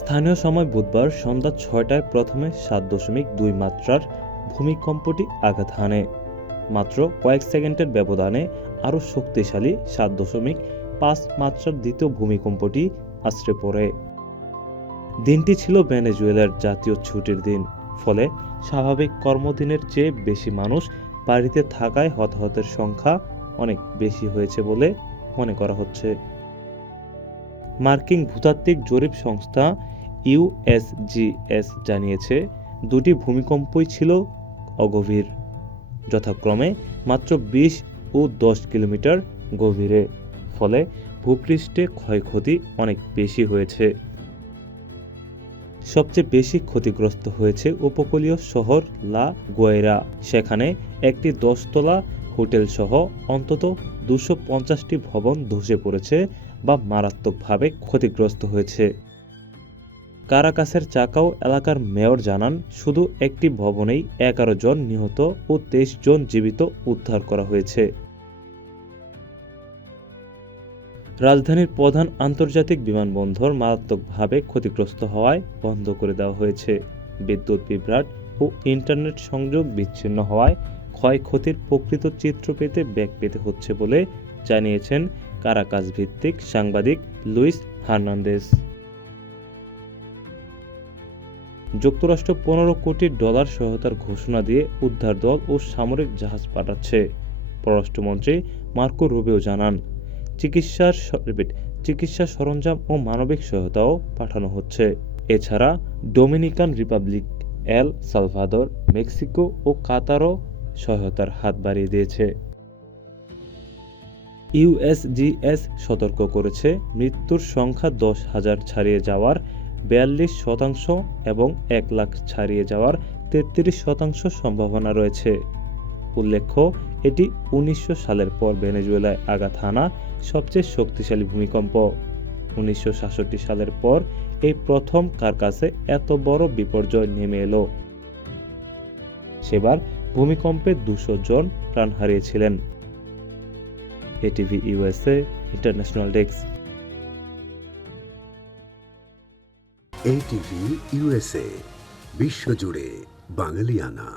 স্থানীয় সময় বুধবার সন্ধ্যা ৬টায় প্রথমে ৭.২ মাত্রার ভূমিকম্পটি আঘাত হানে। মাত্র কয়েক সেকেন্ডের ব্যবধানে আরও শক্তিশালী ৭.৫ মাত্রার দ্বিতীয় ভূমিকম্পটি আছড়ে পড়ে। দিনটি ছিল ভেনেজুয়েলার জাতীয় ছুটির দিন, ফলে স্বাভাবিক কর্মদিনের চেয়ে বেশি মানুষ বাড়িতে থাকায় হতাহতের সংখ্যা অনেক বেশি হয়েছে বলে মনে করা হচ্ছে। মার্কিন ভূতাত্ত্বিক জরিপ সংস্থা ইউএসজিএস জানিয়েছে, দুটি ভূমিকম্পই ছিল অগভীর, যথাক্রমে মাত্র ২০ ও ১০ কিলোমিটার গভীরে। ফলে ভূপৃষ্ঠে ক্ষয়ক্ষতি অনেক বেশি হয়েছে। সবচেয়ে বেশি ক্ষতিগ্রস্ত হয়েছে উপকূলীয় শহর লা গুয়াইরা। সেখানে একটি ১০-তলা হোটেলসহ অন্তত ২৫০টি ভবন ধসে পড়েছে বা মারাত্মকভাবে ক্ষতিগ্রস্ত হয়েছে। কারাকাসের চাকাও এলাকার মেয়র জানান, শুধু একটি ভবনেই ১১ জন নিহত ও ২৩ জন জীবিত উদ্ধার করা হয়েছে। রাজধানীর প্রধান আন্তর্জাতিক বিমানবন্দর মারাত্মকভাবে ক্ষতিগ্রস্ত হওয়ায় বন্ধ করে দেওয়া হয়েছে। বিদ্যুৎ বিভ্রাট ও ইন্টারনেট সংযোগ বিচ্ছিন্ন হওয়ায় ক্ষয়ক্ষতির প্রকৃত চিত্র পেতে বেগ পেতে হচ্ছে বলে জানিয়েছেন কারাকাস ভিত্তিক সাংবাদিক লুইস হার্নান্দেজ। যুক্তরাষ্ট্র $১৫ কোটি সহায়তার ঘোষণা দিয়ে উদ্ধার দল ও সামরিক জাহাজ পাঠাচ্ছে। পররাষ্ট্রমন্ত্রী মার্কো রুবিও জানান, চিকিৎসা সরঞ্জাম ও মানবিক সহায়তাও পাঠানো হচ্ছে। এছাড়া Dominican Republic, El Salvador, Mexico ও কাতারও সহায়তার হাত বাড়িয়ে দিয়েছে। ইউএসজিএস সতর্ক করেছে, মৃত্যুর সংখ্যা ১০,০০০ ছাড়িয়ে যাওয়ার ৪২% এবং ১ লাখ ছাড়িয়ে যাওয়ার ৩৩% সম্ভাবনা রয়েছে। উল্লেখ্য, এটি ১৯০০ সালের পর ভেনেজুয়েলায় আঘাত হানা সবচেয়ে শক্তিশালী ভূমিকম্প। ১৯৬৭ সালের পর এই প্রথম কারাকাসে এত বড় বিপর্যয় নেমে এলো। সেবার ভূমিকম্পে ২০০ জন প্রাণ হারিয়েছিলেন। ATV USA international desk. ATV USA, বিশ্বজুড়ে বাঙালিয়ানা।